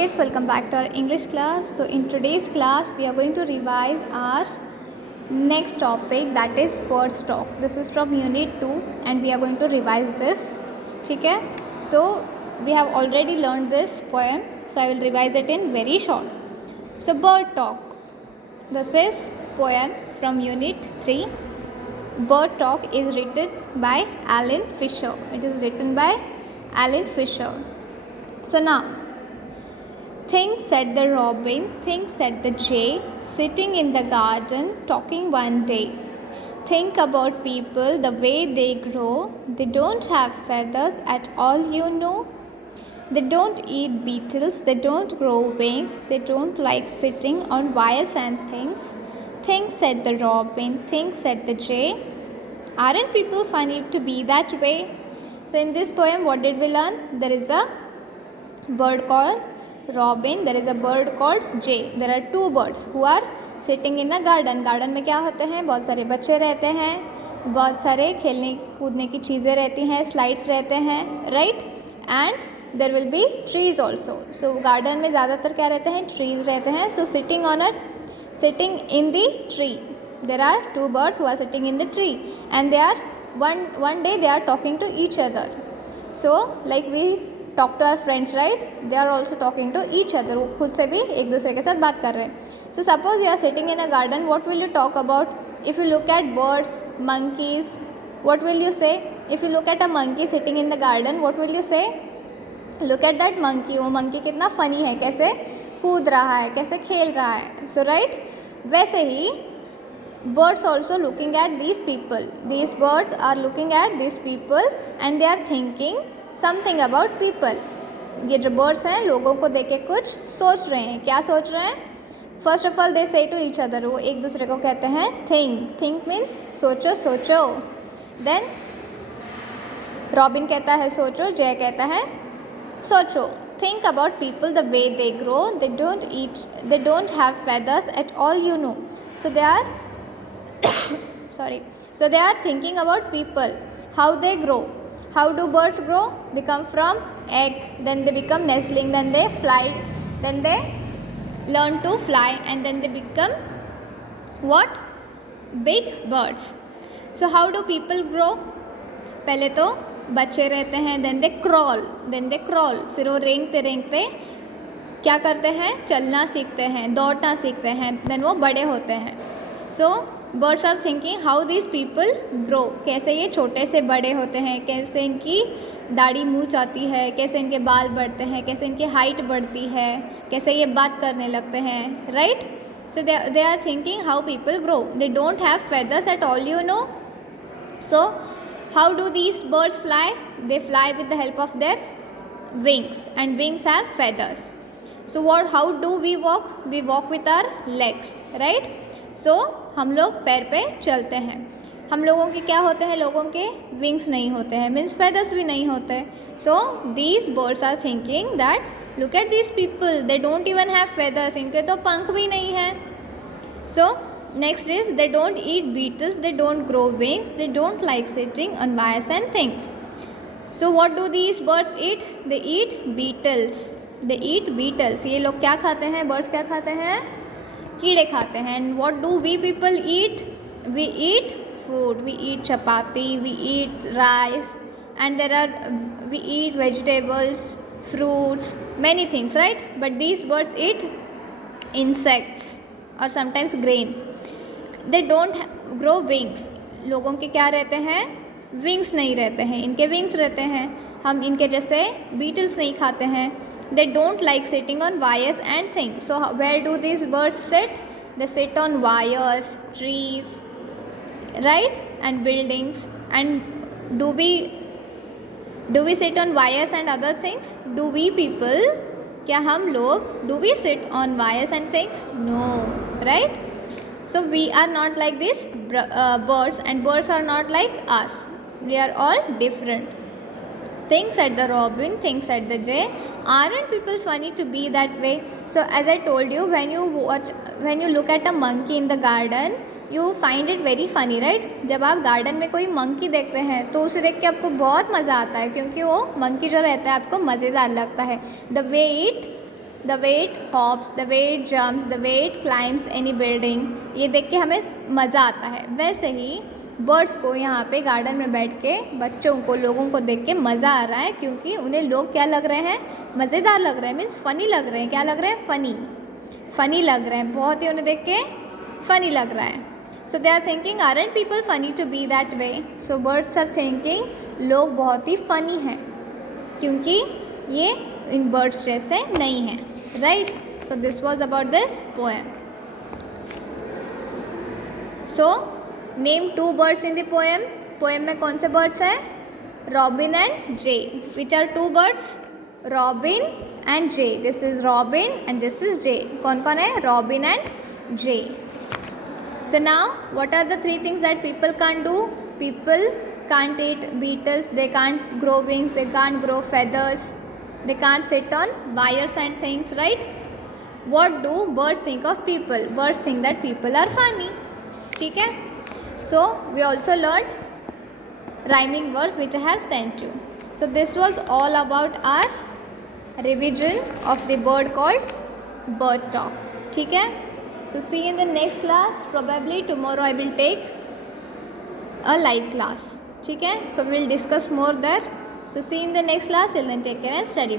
kids, welcome back to our English class. So in today's class we are going to revise our next topic, that is birds talk. This is from unit 2 and we are going to revise this. ठीक है? So we have already learned this poem, so I will revise it in very short. So bird talk. This is poem from unit 3. Bird talk is written by Alan Fisher. It is written by Alan Fisher. So now, think, said the robin, think, said the jay, sitting in the garden, talking one day. Think about people, the way they grow. They don't have feathers at all, you know. They don't eat beetles, they don't grow wings, they don't like sitting on wires and things. Think, said the robin, think, said the jay. Aren't people funny to be that way? So in this poem, what did we learn? There is a bird called robin, there is a bird called jay. There are two birds who are sitting in a garden. Garden में क्या होते हैं? बहुत सारे बच्चे रहते हैं, बहुत सारे खेलने कूदने की चीज़ें रहती हैं, स्लाइड्स रहते हैं, right. And there will be trees also. So garden में ज़्यादातर क्या रहते हैं? ट्रीज रहते हैं. सो sitting in the tree, there are two birds who are sitting in the tree and they are one day they are talking to each other. So like we talk to our friends, right? They are also talking to each other. वो खुद से भी एक दूसरे के साथ बात कर रहे हैं. So suppose you are sitting in a garden, what will you talk about? If you look at birds, monkeys, what will you say? If you look at a monkey sitting in the garden, what will you say? Look at that monkey. वो monkey कितना funny है, कैसे कूद रहा है, कैसे खेल रहा है. So right? वैसे ही birds also looking at these people. These birds are looking at these people and they are thinking something about people. ये जो बर्ड्स हैं लोगों को देख के कुछ सोच रहे हैं. क्या सोच रहे हैं? फर्स्ट ऑफ ऑल दे से टू ईच अदर, वो एक दूसरे को कहते हैं थिंक. थिंक मीन्स सोचो सोचो. देन रॉबिन कहता है सोचो, जय कहता है सोचो. Think about people, the way they grow. They don't have feathers at all, you know. So they are so they are thinking about people, how they grow. How do birds grow? They come from egg, then they become nestling, then they fly, then they learn to fly, and then they become what? Big birds. So how do people grow? पहले तो बच्चे रहते हैं, then they crawl, फिर वो रेंगते रेंगते क्या करते हैं? चलना सीखते हैं, दौड़ना सीखते हैं, then वो बड़े होते हैं. So birds are thinking how this people grow. कैसे ये छोटे से बड़े होते हैं, कैसे इनकी दाढ़ी मूंछ आती है, कैसे इनके बाल बढ़ते हैं, कैसे इनकी हाइट बढ़ती है, कैसे ये बात करने लगते हैं, right. So they are thinking how people grow. They don't have feathers at all, you know. So how do these birds fly? They fly with the help of their wings and wings have feathers. So how do we walk? We walk with our legs, right. So हम लोग पैर पे चलते हैं. हम लोगों के क्या होते हैं? लोगों के विंग्स नहीं होते हैं, मीन्स फेदर्स भी नहीं होते. So these birds are thinking that look at these people, they don't even have feathers. इनके तो पंख भी नहीं हैं. So next is they don't eat beetles, they don't grow wings, they don't like sitting on wires and things. So what do these birds eat? They eat beetles. ये लोग क्या खाते हैं? बर्ड्स क्या खाते हैं? कीड़े खाते हैं. And what do we people eat? We eat food. We eat chapati, we eat rice, and we eat vegetables, fruits, many things, right. But these birds eat insects और sometimes grains. They don't grow wings. लोगों के क्या रहते हैं? Wings नहीं रहते हैं, इनके विंग्स रहते हैं. हम इनके जैसे बीटल्स नहीं खाते हैं. They don't like sitting on wires and things. So where do these birds sit? They sit on wires, trees, right, and buildings. And do we sit on wires and other things? Do we people? क्या हम लोग? Do we sit on wires and things? No, right? So we are not like these birds, and birds are not like us. We are all different. Think, said the robin, think, said the jay. Aren't people funny to be that way? So as I told you, when you look at a monkey in the garden, you find it very funny, right? जब आप garden में कोई monkey देखते हैं तो उसे देख के आपको बहुत मज़ा आता है, क्योंकि वो मंकी जो रहता है आपको मज़ेदार लगता है. The way it the way it hops, the way it jumps, the way it climbs any building, ये देख के हमें मज़ा आता है। वैसे ही बर्ड्स को यहाँ पे गार्डन में बैठ के बच्चों को, लोगों को देख के मज़ा आ रहा है, क्योंकि उन्हें लोग क्या लग रहे हैं, मज़ेदार लग रहे हैं, मीन्स फ़नी लग रहे हैं। क्या लग रहे हैं? फ़नी लग रहे हैं, बहुत ही उन्हें देख के फ़नी लग रहा है। So they are thinking aren't people funny to be that way. So birds are thinking लोग बहुत ही फ़नी हैं, क्योंकि ये इन बर्ड्स जैसे नहीं हैं, right. So this was about this poem. So name 2 birds in the poem. Poem में कौन से बर्ड्स हैं? Robin and jay. Which are 2 birds? Robin and jay. This is robin and this is jay. कौन कौन है? Robin and jay. So now what are the 3 things that people can't do? People can't eat beetles, they can't grow wings, they can't grow feathers, they can't sit on wires and things, right? What do birds think of people? Birds think that people are funny. ठीक है? So we also learned rhyming words which I have sent you. So this was all about our revision of the word called bird talk. ठीक है? So see you in the next class. Probably tomorrow I will take a live class. ठीक है? So we will discuss more there. So see you in the next class. Till then, take care and study.